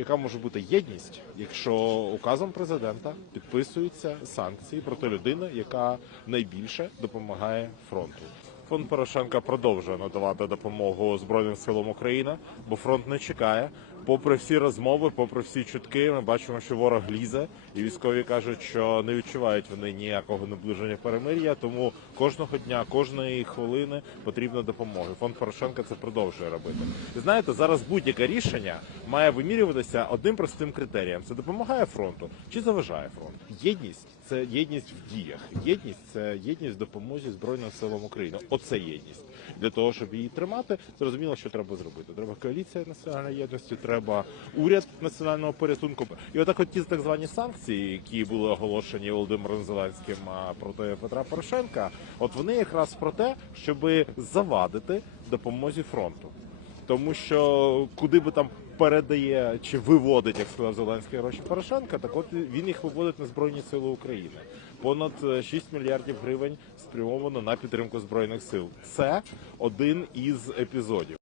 Яка може бути єдність, якщо указом президента підписуються санкції проти людини, яка найбільше допомагає фронту? Фонд Порошенка продовжує надавати допомогу Збройним силам України, бо фронт не чекає. Попри всі розмови, попри всі чутки, ми бачимо, що ворог лізе, і військові кажуть, що не відчувають вони ніякого наближення перемир'я. Тому кожного дня, кожної хвилини потрібна допомога. Фонд Порошенка це продовжує робити. І знаєте, зараз будь-яке рішення має вимірюватися одним простим критерієм: це допомагає фронту чи заважає фронту. Єдність це єдність в діях. Єдність це єдність в допомозі Збройним силам України. Оце єдність. Для того, щоб її тримати, зрозуміло, що треба зробити. Треба коаліція національної єдності, треба уряд національного порятунку. І отак, от ті так звані санкції, які були оголошені Володимиром Зеленським проти Петра Порошенка, от вони якраз про те, щоб завадити допомозі фронту. Тому що куди би там передає чи виводить, як сказав Зеленський гроші Порошенка, так от він їх виводить на Збройні Сили України. Понад е, 6 мільярдів гривень спрямовано на підтримку збройних сил. Це один із епізодів.